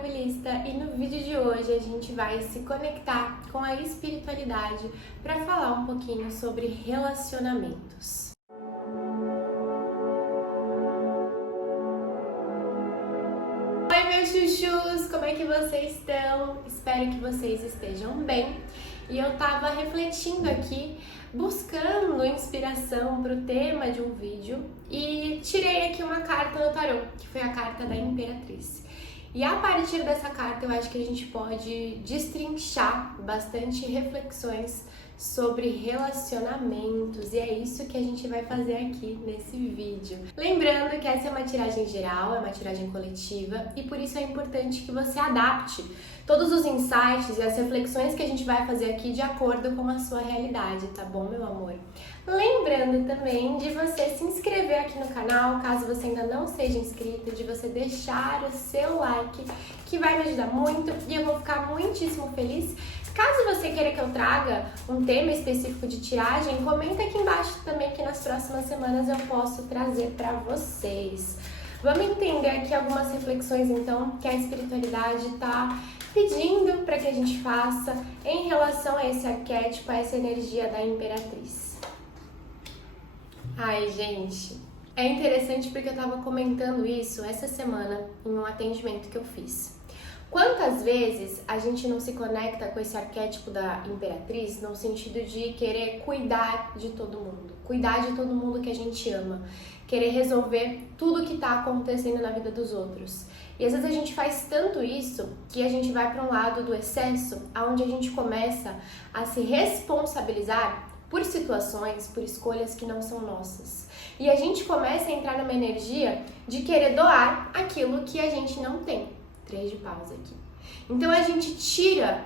Tranquilista e no vídeo de hoje a gente vai se conectar com a espiritualidade para falar um pouquinho sobre relacionamentos. Oi meus chuchus, como é que vocês estão? Espero que vocês estejam bem. E eu tava refletindo aqui, buscando inspiração para o tema de um vídeo e tirei aqui uma carta no tarô, que foi a carta da Imperatriz. E a partir dessa carta eu acho que a gente pode destrinchar bastante reflexões sobre relacionamentos e é isso que a gente vai fazer aqui nesse vídeo. Lembrando que essa é uma tiragem geral, é uma tiragem coletiva e por isso é importante que você adapte todos os insights e as reflexões que a gente vai fazer aqui de acordo com a sua realidade, tá bom, meu amor? Lembrando também de você se inscrever aqui no canal, caso você ainda não seja inscrito, de você deixar o seu like, que vai me ajudar muito e eu vou ficar muitíssimo feliz. Caso você queira que eu traga um tema específico de tiragem, comenta aqui embaixo também que nas próximas semanas eu posso trazer para vocês. Vamos entender aqui algumas reflexões então que a espiritualidade está pedindo para que a gente faça em relação a esse arquétipo, a essa energia da Imperatriz. Ai, gente, é interessante porque eu estava comentando isso essa semana em um atendimento que eu fiz. Quantas vezes a gente não se conecta com esse arquétipo da Imperatriz no sentido de querer cuidar de todo mundo que a gente ama, querer resolver tudo que está acontecendo na vida dos outros. E às vezes a gente faz tanto isso que a gente vai para um lado do excesso, onde a gente começa a se responsabilizar por situações, por escolhas que não são nossas. E a gente começa a entrar numa energia de querer doar aquilo que a gente não tem. 3 de paus aqui. Então a gente tira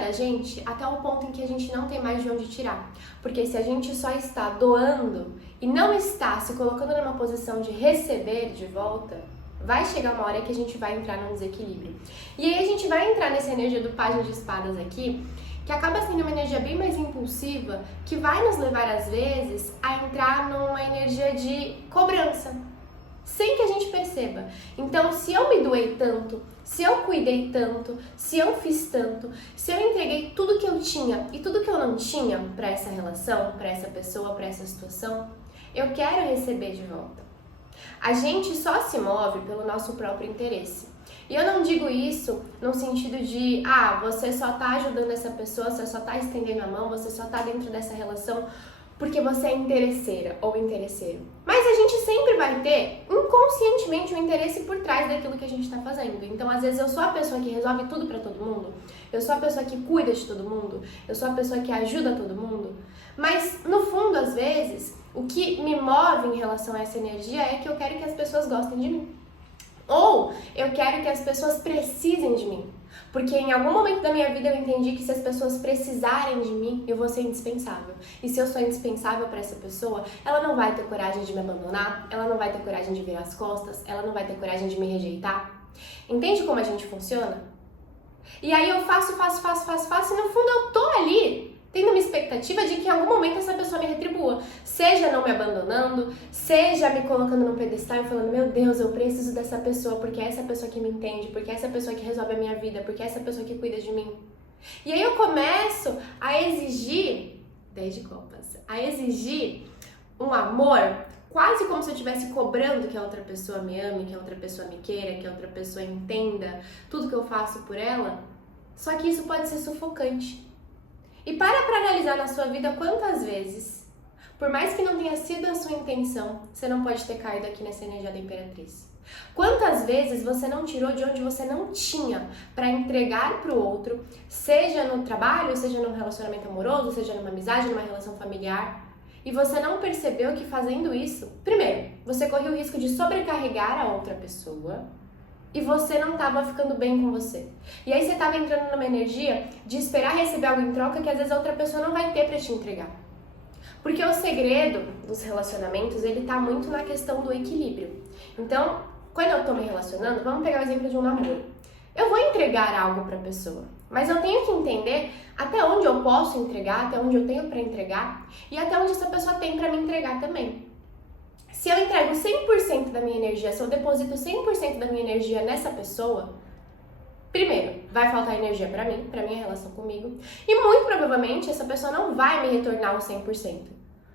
da gente até o ponto em que a gente não tem mais de onde tirar. Porque se a gente só está doando e não está se colocando numa posição de receber de volta, vai chegar uma hora que a gente vai entrar num desequilíbrio. E aí a gente vai entrar nessa energia do Pajem de Espadas aqui, que acaba sendo uma energia bem mais impulsiva, que vai nos levar às vezes a entrar numa energia de cobrança, sem que a gente perceba. Então, se eu me doei tanto, se eu cuidei tanto, se eu fiz tanto, se eu entreguei tudo que eu tinha e tudo que eu não tinha para essa relação, para essa pessoa, para essa situação, eu quero receber de volta. A gente só se move pelo nosso próprio interesse. E eu não digo isso no sentido de, você só tá ajudando essa pessoa, você só tá estendendo a mão, você só tá dentro dessa relação porque você é interesseira ou interesseiro. Mas a gente sempre vai ter inconscientemente um interesse por trás daquilo que a gente está fazendo. Então, às vezes, eu sou a pessoa que resolve tudo para todo mundo, eu sou a pessoa que cuida de todo mundo, eu sou a pessoa que ajuda todo mundo. Mas, no fundo, às vezes, o que me move em relação a essa energia é que eu quero que as pessoas gostem de mim. Ou eu quero que as pessoas precisem de mim. Porque em algum momento da minha vida eu entendi que se as pessoas precisarem de mim, eu vou ser indispensável. E se eu sou indispensável para essa pessoa, ela não vai ter coragem de me abandonar, ela não vai ter coragem de virar as costas, ela não vai ter coragem de me rejeitar. Entende como a gente funciona? E aí eu faço, e no fundo eu tô ali tendo uma expectativa de que em algum momento essa pessoa me retribua. Seja não me abandonando, seja me colocando num pedestal e falando, meu Deus, eu preciso dessa pessoa, porque é essa pessoa que me entende, porque é essa pessoa que resolve a minha vida, porque é essa pessoa que cuida de mim. E aí eu começo a exigir, 10 de copas, a exigir um amor quase como se eu estivesse cobrando que a outra pessoa me ame, que a outra pessoa me queira, que a outra pessoa entenda tudo que eu faço por ela. Só que isso pode ser sufocante. E para analisar na sua vida quantas vezes, por mais que não tenha sido a sua intenção, você não pode ter caído aqui nessa energia da Imperatriz. Quantas vezes você não tirou de onde você não tinha para entregar para o outro, seja no trabalho, seja num relacionamento amoroso, seja numa amizade, numa relação familiar, e você não percebeu que fazendo isso, primeiro, você corria o risco de sobrecarregar a outra pessoa, e você não estava ficando bem com você. E aí você estava entrando numa energia de esperar receber algo em troca que às vezes a outra pessoa não vai ter para te entregar. Porque o segredo dos relacionamentos, ele tá muito na questão do equilíbrio. Então, quando eu tô me relacionando, vamos pegar o exemplo de um namoro. Eu vou entregar algo pra pessoa, mas eu tenho que entender até onde eu posso entregar, até onde eu tenho para entregar e até onde essa pessoa tem para me entregar também. Se eu entrego 100% da minha energia, se eu deposito 100% da minha energia nessa pessoa, primeiro, vai faltar energia pra minha relação comigo, e muito provavelmente essa pessoa não vai me retornar o 100%.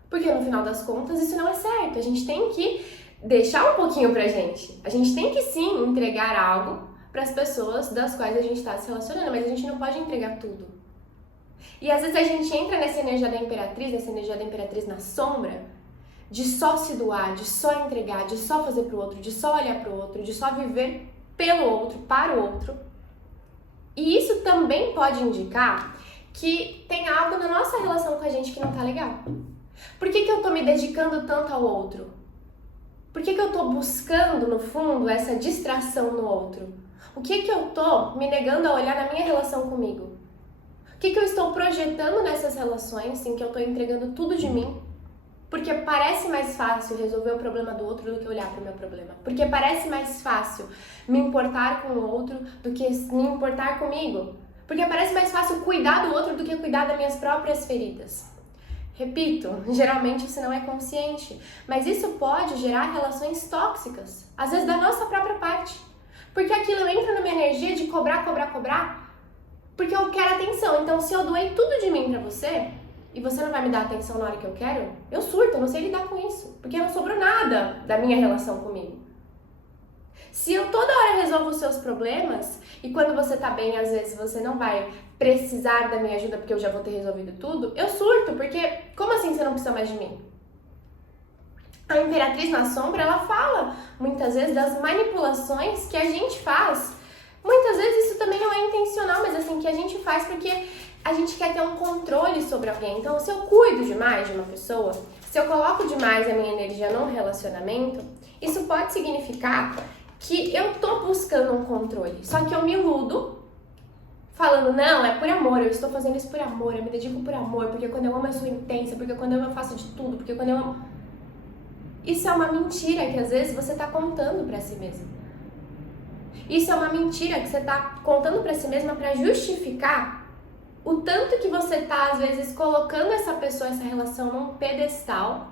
Porque no final das contas isso não é certo. A gente tem que deixar um pouquinho pra gente. A gente tem que sim entregar algo para as pessoas das quais a gente está se relacionando, mas a gente não pode entregar tudo. E às vezes a gente entra nessa energia da imperatriz na sombra, de só se doar, de só entregar, de só fazer pro outro, de só olhar pro outro, de só viver pelo outro, para o outro. E isso também pode indicar que tem algo na nossa relação com a gente que não tá legal. Por que eu tô me dedicando tanto ao outro? Por que eu tô buscando, no fundo, essa distração no outro? O que eu tô me negando a olhar na minha relação comigo? O que eu estou projetando nessas relações em que eu tô entregando tudo de mim? Porque parece mais fácil resolver o problema do outro do que olhar para o meu problema. Porque parece mais fácil me importar com o outro do que me importar comigo. Porque parece mais fácil cuidar do outro do que cuidar das minhas próprias feridas. Repito, geralmente isso não é consciente, mas isso pode gerar relações tóxicas, às vezes da nossa própria parte. Porque aquilo entra na minha energia de cobrar, porque eu quero atenção. Então, se eu doei tudo de mim pra você, e você não vai me dar atenção na hora que eu quero, eu surto, eu não sei lidar com isso, porque não sobrou nada da minha relação comigo. Se eu toda hora resolvo os seus problemas, e quando você tá bem, às vezes você não vai precisar da minha ajuda porque eu já vou ter resolvido tudo, eu surto, porque como assim você não precisa mais de mim? A Imperatriz na Sombra, ela fala muitas vezes das manipulações que a gente faz. Muitas vezes isso também não é intencional, mas assim, que a gente faz porque a gente quer ter um controle sobre alguém. Então, se eu cuido demais de uma pessoa, se eu coloco demais a minha energia num relacionamento, isso pode significar que eu tô buscando um controle. Só que eu me iludo, falando, não, é por amor, eu estou fazendo isso por amor, eu me dedico por amor, porque quando eu amo eu sou intensa, porque quando eu amo eu faço de tudo, porque quando eu amo... Isso é uma mentira que às vezes você tá contando pra si mesmo. Isso é uma mentira que você tá contando pra si mesma pra justificar o tanto que você tá, às vezes, colocando essa pessoa, essa relação num pedestal,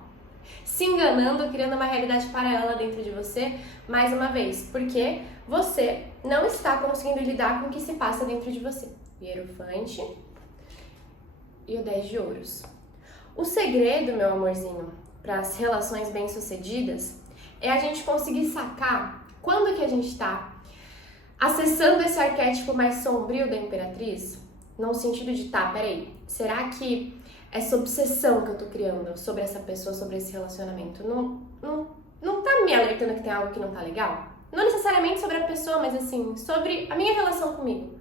se enganando, criando uma realidade paralela dentro de você, mais uma vez, porque você não está conseguindo lidar com o que se passa dentro de você. Hierofante e o 10 de ouros. O segredo, meu amorzinho, para as relações bem-sucedidas é a gente conseguir sacar quando que a gente está acessando esse arquétipo mais sombrio da Imperatriz, no sentido de, peraí, será que essa obsessão que eu tô criando sobre essa pessoa, sobre esse relacionamento, não tá me alertando que tem algo que não tá legal? Não necessariamente sobre a pessoa, mas assim, sobre a minha relação comigo.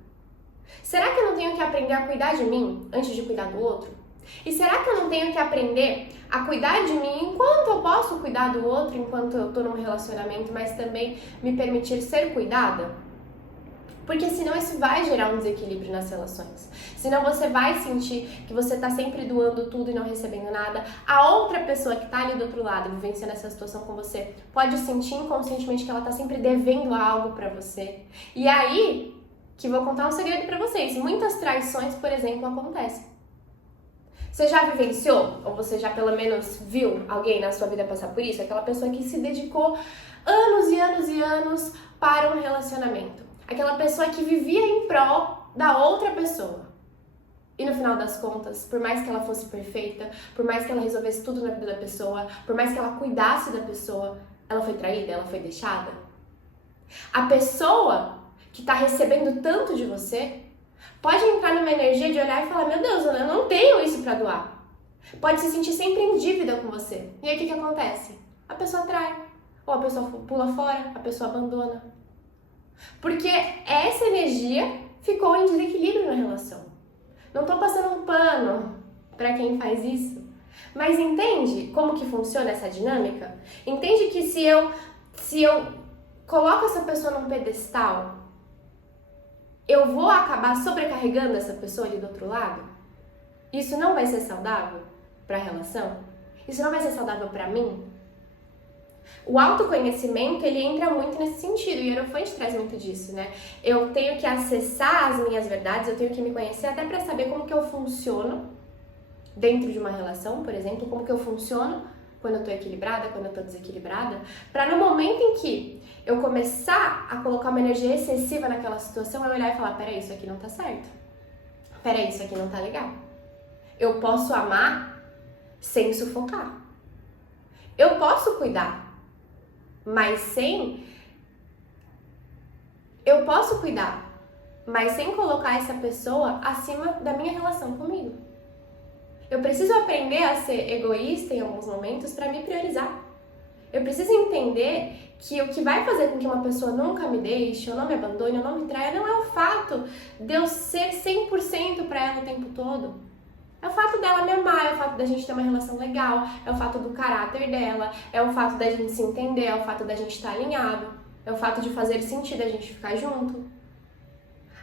Será que eu não tenho que aprender a cuidar de mim antes de cuidar do outro? E será que eu não tenho que aprender a cuidar de mim enquanto eu posso cuidar do outro, enquanto eu tô num relacionamento, mas também me permitir ser cuidada? Porque senão isso vai gerar um desequilíbrio nas relações. Senão você vai sentir que você tá sempre doando tudo e não recebendo nada. A outra pessoa que tá ali do outro lado, vivenciando essa situação com você, pode sentir inconscientemente que ela tá sempre devendo algo pra você. E aí, que vou contar um segredo pra vocês. Muitas traições, por exemplo, acontecem. Você já vivenciou, ou você já pelo menos viu alguém na sua vida passar por isso? Aquela pessoa que se dedicou anos e anos e anos para um relacionamento. Aquela pessoa que vivia em prol da outra pessoa. E no final das contas, por mais que ela fosse perfeita, por mais que ela resolvesse tudo na vida da pessoa, por mais que ela cuidasse da pessoa, ela foi traída, ela foi deixada. A pessoa que está recebendo tanto de você pode entrar numa energia de olhar e falar, meu Deus, eu não tenho isso para doar. Pode se sentir sempre em dívida com você. E aí o que acontece? A pessoa trai. Ou a pessoa pula fora, a pessoa abandona. Porque essa energia ficou em desequilíbrio na relação. Não tô passando um pano pra quem faz isso, mas entende como que funciona essa dinâmica? Entende que se eu coloco essa pessoa num pedestal, eu vou acabar sobrecarregando essa pessoa ali do outro lado? Isso não vai ser saudável pra relação? Isso não vai ser saudável pra mim? O autoconhecimento, ele entra muito nesse sentido, e o Hierofante traz muito disso, né? Eu tenho que acessar as minhas verdades, eu tenho que me conhecer até para saber como que eu funciono dentro de uma relação, por exemplo, como que eu funciono quando eu tô equilibrada, quando eu tô desequilibrada, pra no momento em que eu começar a colocar uma energia excessiva naquela situação, eu olhar e falar, peraí, isso aqui não tá certo. Peraí, isso aqui não tá legal. Eu posso amar sem sufocar. Eu posso cuidar, mas sem... Eu posso cuidar, mas sem colocar essa pessoa acima da minha relação comigo. Eu preciso aprender a ser egoísta em alguns momentos para me priorizar. Eu preciso entender que o que vai fazer com que uma pessoa nunca me deixe, ou não me abandone, ou não me traia, não é o fato de eu ser 100% para ela o tempo todo. É o fato dela me amar, é o fato da gente ter uma relação legal, é o fato do caráter dela, é o fato da gente se entender, é o fato da gente estar alinhado, é o fato de fazer sentido a gente ficar junto.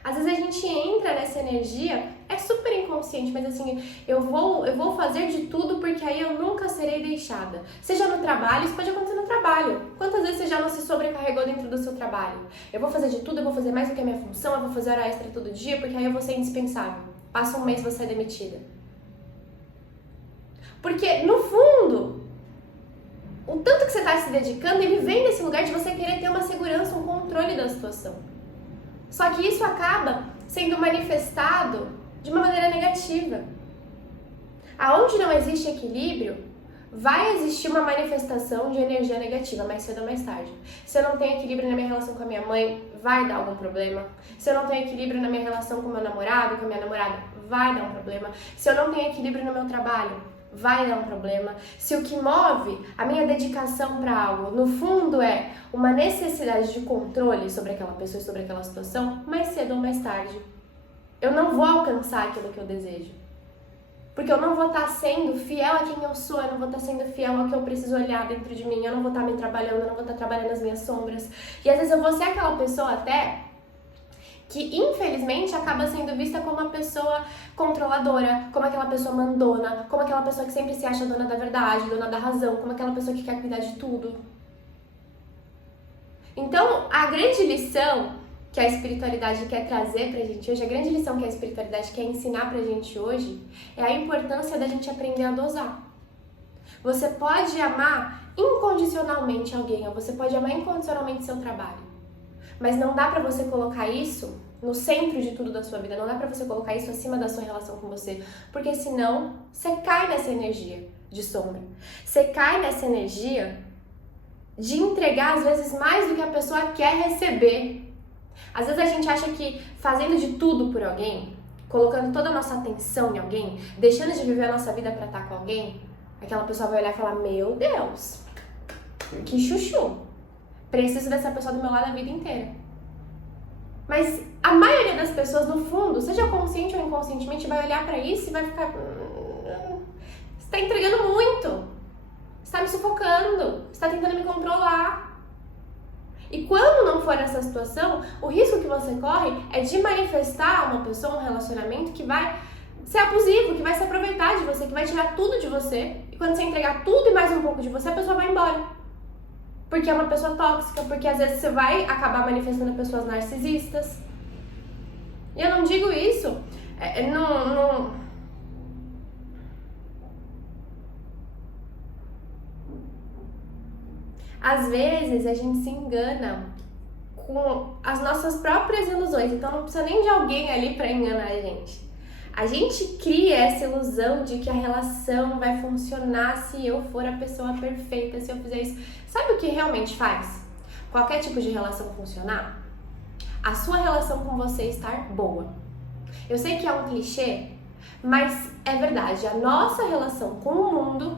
Às vezes a gente entra nessa energia, é super inconsciente, mas assim, eu vou fazer de tudo porque aí eu nunca serei deixada. Seja no trabalho, isso pode acontecer no trabalho. Quantas vezes você já não se sobrecarregou dentro do seu trabalho? Eu vou fazer de tudo, eu vou fazer mais do que a minha função, eu vou fazer hora extra todo dia porque aí eu vou ser indispensável. Passa um mês e vou ser demitida. Porque, no fundo, o tanto que você está se dedicando, ele vem desse lugar de você querer ter uma segurança, um controle da situação. Só que isso acaba sendo manifestado de uma maneira negativa. Aonde não existe equilíbrio, vai existir uma manifestação de energia negativa, mais cedo ou mais tarde. Se eu não tenho equilíbrio na minha relação com a minha mãe, vai dar algum problema. Se eu não tenho equilíbrio na minha relação com o meu namorado, com a minha namorada, vai dar um problema. Se eu não tenho equilíbrio no meu trabalho, vai dar um problema. Se o que move a minha dedicação para algo, no fundo, é uma necessidade de controle sobre aquela pessoa e sobre aquela situação, mais cedo ou mais tarde, eu não vou alcançar aquilo que eu desejo. Porque eu não vou estar sendo fiel a quem eu sou, eu não vou estar sendo fiel ao que eu preciso olhar dentro de mim, eu não vou estar me trabalhando, eu não vou estar trabalhando as minhas sombras. E às vezes eu vou ser aquela pessoa até que infelizmente acaba sendo vista como uma pessoa controladora, como aquela pessoa mandona, como aquela pessoa que sempre se acha dona da verdade, dona da razão, como aquela pessoa que quer cuidar de tudo. Então, a grande lição que a espiritualidade quer trazer pra gente hoje, a grande lição que a espiritualidade quer ensinar pra gente hoje, é a importância da gente aprender a dosar. Você pode amar incondicionalmente alguém, ou você pode amar incondicionalmente seu trabalho. Mas não dá pra você colocar isso no centro de tudo da sua vida, não dá pra você colocar isso acima da sua relação com você, porque senão você cai nessa energia de sombra. Você cai nessa energia de entregar às vezes mais do que a pessoa quer receber. Às vezes a gente acha que fazendo de tudo por alguém, colocando toda a nossa atenção em alguém, deixando de viver a nossa vida pra estar com alguém, aquela pessoa vai olhar e falar, meu Deus, que chuchu. Preciso dessa pessoa do meu lado a vida inteira. Mas a maioria das pessoas, no fundo, seja consciente ou inconscientemente, vai olhar pra isso e vai ficar... Você tá entregando muito. Você tá me sufocando. Você tá tentando me controlar. E quando não for nessa situação, o risco que você corre é de manifestar uma pessoa, um relacionamento que vai ser abusivo, que vai se aproveitar de você, que vai tirar tudo de você. E quando você entregar tudo e mais um pouco de você, a pessoa vai embora. Porque é uma pessoa tóxica, porque às vezes você vai acabar manifestando pessoas narcisistas. E eu não digo isso, Às vezes a gente se engana com as nossas próprias ilusões, então não precisa nem de alguém ali pra enganar a gente. A gente cria essa ilusão de que a relação vai funcionar se eu for a pessoa perfeita, se eu fizer isso. Sabe o que realmente faz qualquer tipo de relação funcionar? A sua relação com você estar boa. Eu sei que é um clichê, mas é verdade. A nossa relação com o mundo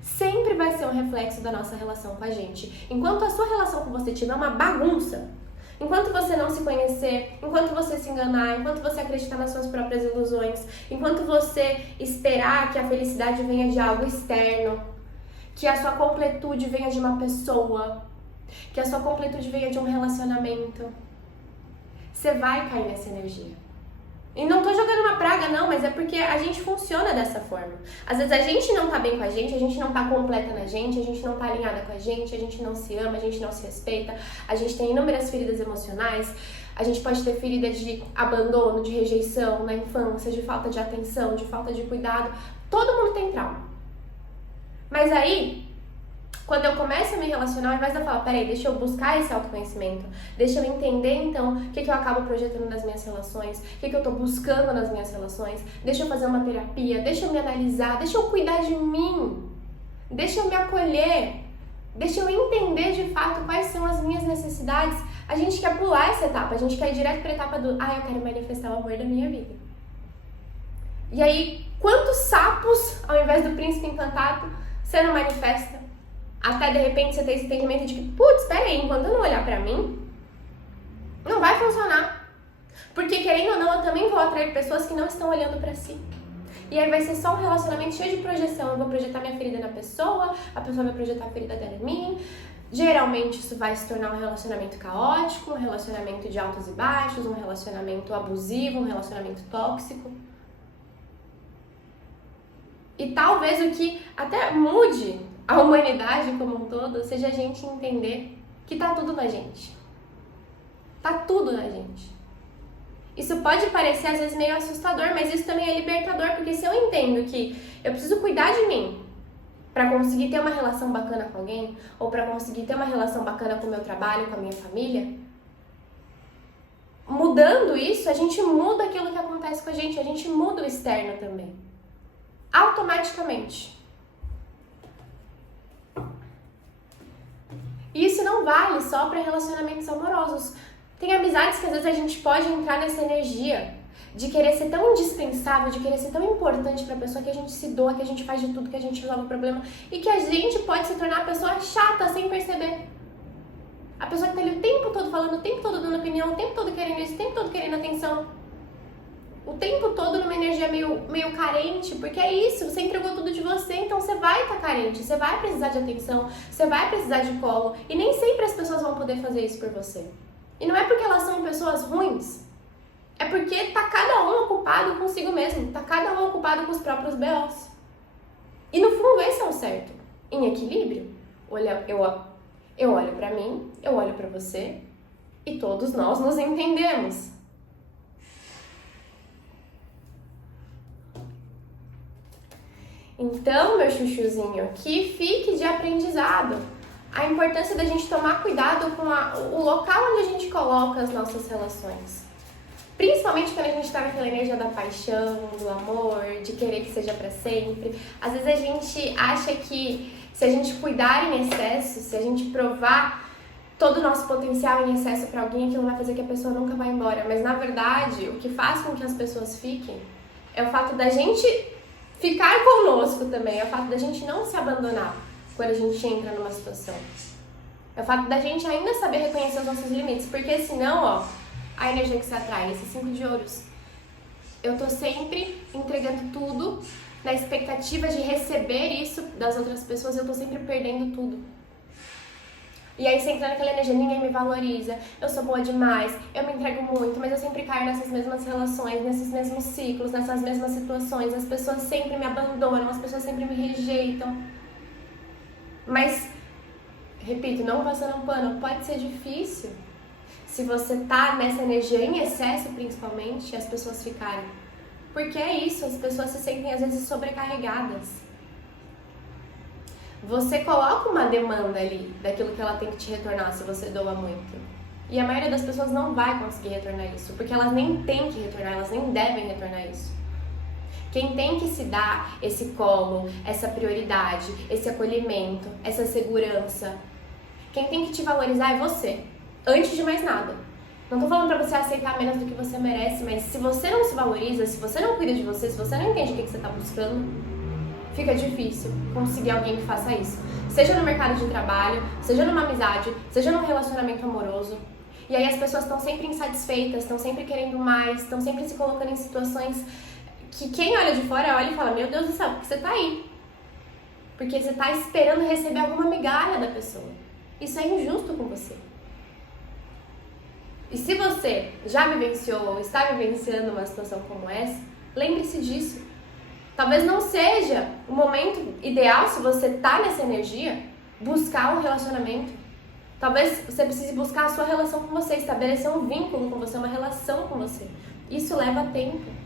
sempre vai ser um reflexo da nossa relação com a gente. Enquanto a sua relação com você tiver uma bagunça, enquanto você não se conhecer, enquanto você se enganar, enquanto você acreditar nas suas próprias ilusões, enquanto você esperar que a felicidade venha de algo externo, que a sua completude venha de uma pessoa, que a sua completude venha de um relacionamento, você vai cair nessa energia. E não tô jogando uma praga não, mas é porque a gente funciona dessa forma. Às vezes a gente não tá bem com a gente não tá completa na gente, a gente não tá alinhada com a gente não se ama, a gente não se respeita, a gente tem inúmeras feridas emocionais, a gente pode ter ferida de abandono, de rejeição na infância, de falta de atenção, de falta de cuidado. Todo mundo tem trauma. Mas aí, quando eu começo a me relacionar, ao invés de eu falar, peraí, deixa eu buscar esse autoconhecimento, deixa eu entender, então, o que eu acabo projetando nas minhas relações, o que eu tô buscando nas minhas relações, deixa eu fazer uma terapia, deixa eu me analisar, deixa eu cuidar de mim, deixa eu me acolher, deixa eu entender de fato quais são as minhas necessidades. A gente quer pular essa etapa, a gente quer ir direto pra etapa do, eu quero manifestar o amor da minha vida. E aí, quantos sapos, ao invés do príncipe encantado, você não manifesta? Até de repente você ter esse entendimento de que, putz, peraí, enquanto eu não olhar pra mim, não vai funcionar. Porque querendo ou não, eu também vou atrair pessoas que não estão olhando pra si. E aí vai ser só um relacionamento cheio de projeção. Eu vou projetar minha ferida na pessoa, a pessoa vai projetar a ferida dela em mim. Geralmente isso vai se tornar um relacionamento caótico, um relacionamento de altos e baixos, um relacionamento abusivo, um relacionamento tóxico. E talvez o que até mude a humanidade como um todo seja a gente entender que tá tudo na gente. Tá tudo na gente. Isso pode parecer às vezes meio assustador, mas isso também é libertador, porque se eu entendo que eu preciso cuidar de mim para conseguir ter uma relação bacana com alguém, ou para conseguir ter uma relação bacana com o meu trabalho, com a minha família, mudando isso, a gente muda aquilo que acontece com a gente muda o externo também. Automaticamente. E isso não vale só para relacionamentos amorosos. Tem amizades que às vezes a gente pode entrar nessa energia de querer ser tão indispensável, de querer ser tão importante para a pessoa que a gente se doa, que a gente faz de tudo, que a gente resolve o problema e que a gente pode se tornar a pessoa chata sem perceber. A pessoa que tá ali o tempo todo falando, o tempo todo dando opinião, o tempo todo querendo isso, o tempo todo querendo atenção. O tempo todo numa energia meio carente, porque é isso, você entregou tudo de você, então você vai estar carente, você vai precisar de atenção, você vai precisar de colo, e nem sempre as pessoas vão poder fazer isso por você. E não é porque elas são pessoas ruins, é porque tá cada um ocupado consigo mesmo, tá cada um ocupado com os próprios B.O.s. E no fundo esse é o certo, em equilíbrio. Eu olho pra mim, eu olho pra você, e todos nós nos entendemos. Então, meu chuchuzinho, que fique de aprendizado a importância da gente tomar cuidado com o local onde a gente coloca as nossas relações. Principalmente quando a gente tá naquela energia da paixão, do amor, de querer que seja pra sempre. Às vezes a gente acha que se a gente cuidar em excesso, se a gente provar todo o nosso potencial em excesso pra alguém, aquilo vai fazer que a pessoa nunca vai embora. Mas na verdade, o que faz com que as pessoas fiquem é o fato da gente ficar conosco também, é o fato da gente não se abandonar quando a gente entra numa situação. É o fato da gente ainda saber reconhecer os nossos limites, porque senão, a energia que se atrai, esse 5 de ouros, eu tô sempre entregando tudo na expectativa de receber isso das outras pessoas, eu tô sempre perdendo tudo. E aí você entra naquela energia, ninguém me valoriza, eu sou boa demais, eu me entrego muito, mas eu sempre caio nessas mesmas relações, nesses mesmos ciclos, nessas mesmas situações, as pessoas sempre me abandonam, as pessoas sempre me rejeitam. Mas, repito, não passando um pano, pode ser difícil se você tá nessa energia em excesso, principalmente, as pessoas ficarem. Porque é isso, as pessoas se sentem às vezes sobrecarregadas. Você coloca uma demanda ali daquilo que ela tem que te retornar se você doa muito. E a maioria das pessoas não vai conseguir retornar isso, porque elas nem têm que retornar, elas nem devem retornar isso. Quem tem que se dar esse colo, essa prioridade, esse acolhimento, essa segurança, quem tem que te valorizar é você, antes de mais nada. Não tô falando pra você aceitar menos do que você merece, mas se você não se valoriza, se você não cuida de você, se você não entende o que você tá buscando, fica difícil conseguir alguém que faça isso. Seja no mercado de trabalho, seja numa amizade, seja num relacionamento amoroso. E aí as pessoas estão sempre insatisfeitas, estão sempre querendo mais, estão sempre se colocando em situações que quem olha de fora olha e fala, meu Deus do céu, porque você tá aí? Porque você tá esperando receber alguma migalha da pessoa. Isso é injusto com você. E se você já vivenciou ou está vivenciando uma situação como essa, lembre-se disso. Talvez não seja o momento ideal, se você tá nessa energia, buscar um relacionamento. Talvez você precise buscar a sua relação com você, estabelecer um vínculo com você, uma relação com você. Isso leva tempo.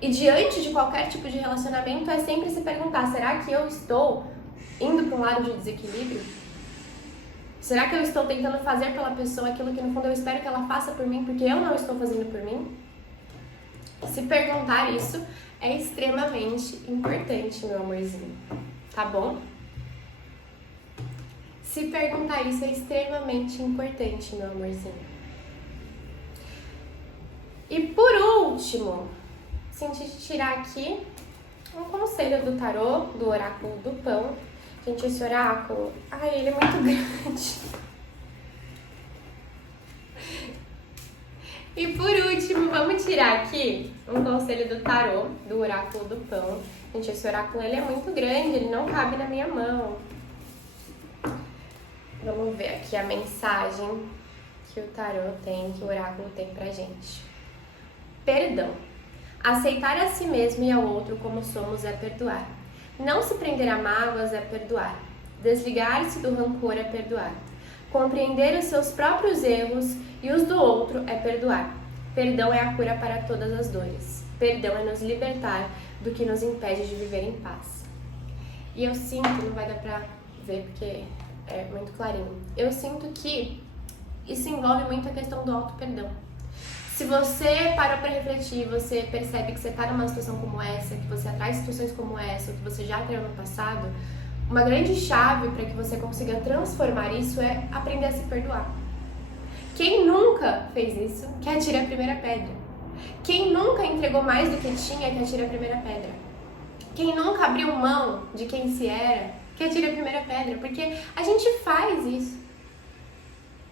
E diante de qualquer tipo de relacionamento é sempre se perguntar, será que eu estou indo para um lado de desequilíbrio? Será que eu estou tentando fazer pela pessoa aquilo que no fundo eu espero que ela faça por mim porque eu não estou fazendo por mim? Se perguntar isso é extremamente importante, meu amorzinho, tá bom? Se perguntar isso é extremamente importante, meu amorzinho. E por último, senti de tirar aqui um conselho do tarô, do oráculo do pão. Gente, esse oráculo, ele é muito grande. E por último, vamos tirar aqui um conselho do tarô, do oráculo do pão. Gente, esse oráculo ele é muito grande, ele não cabe na minha mão. Vamos ver aqui a mensagem que o tarô tem, que o oráculo tem pra gente. Perdão. Aceitar a si mesmo e ao outro como somos é perdoar. Não se prender a mágoas é perdoar. Desligar-se do rancor é perdoar. Compreender os seus próprios erros e os do outro é perdoar. Perdão é a cura para todas as dores. Perdão é nos libertar do que nos impede de viver em paz. E eu sinto, não vai dar pra ver porque é muito clarinho, eu sinto que isso envolve muito a questão do auto-perdão. Se você parou para refletir, você percebe que você está numa situação como essa, que você atrai situações como essa, ou que você já atraiu no passado, uma grande chave para que você consiga transformar isso é aprender a se perdoar. Quem nunca fez isso, que atire a primeira pedra. Quem nunca entregou mais do que tinha, que atire a primeira pedra. Quem nunca abriu mão de quem se era, que atire a primeira pedra. Porque a gente faz isso.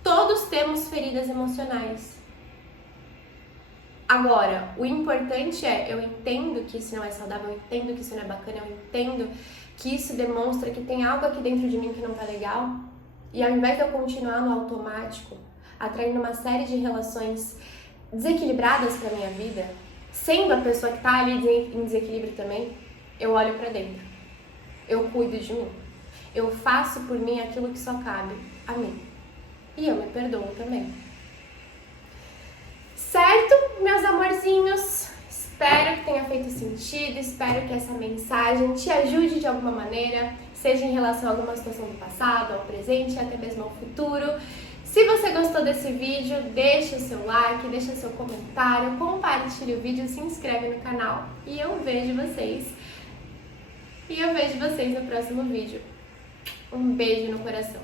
Todos temos feridas emocionais. Agora, o importante é, eu entendo que isso não é saudável, eu entendo que isso não é bacana, eu entendo que isso demonstra que tem algo aqui dentro de mim que não tá legal. E ao invés de eu continuar no automático, atraindo uma série de relações desequilibradas pra minha vida, sendo a pessoa que tá ali em desequilíbrio também, eu olho pra dentro. Eu cuido de mim. Eu faço por mim aquilo que só cabe a mim. E eu me perdoo também. Certo, meus amorzinhos? Espero que tenha feito sentido, espero que essa mensagem te ajude de alguma maneira, seja em relação a alguma situação do passado, ao presente, até mesmo ao futuro. Se você gostou desse vídeo, deixa o seu like, deixa o seu comentário, compartilhe o vídeo, se inscreve no canal e eu vejo vocês. No próximo vídeo. Um beijo no coração.